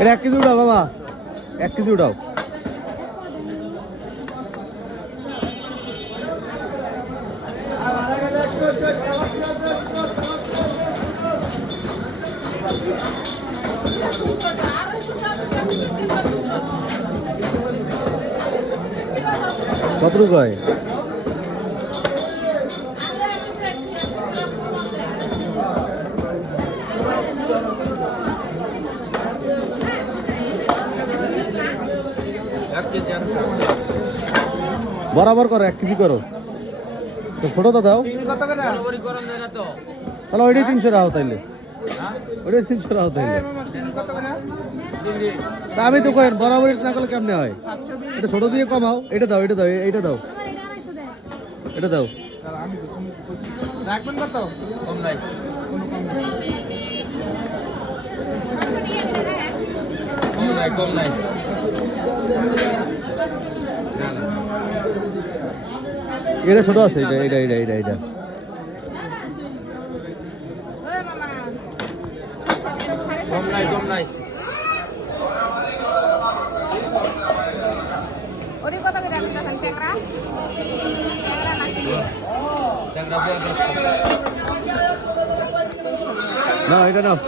এটা 1 কেজি উঠাও বাবা, 1 কেজি উঠাও। কত রুপায়? বরাবর করো, 1 কেজি করো। তো ছোটটা দাও তাহলে ওইটাই 300 রাখো, তাইলে ওইটাই 300 রাখো তাইলে। আমি তো কয়েন বরাবর না করলে কেমনে হয়? এটা ছোট দিয়ে কমাও। এটা দাও, এটা দাও, এইটা দাও, এটা দাও। রাখবেন কত? কম নাই, কম নাই, কম নাই। এটা ছোট আছে, এটা এটা এটা এটা এটা কম নাই, কম নাই। না এটা নাও।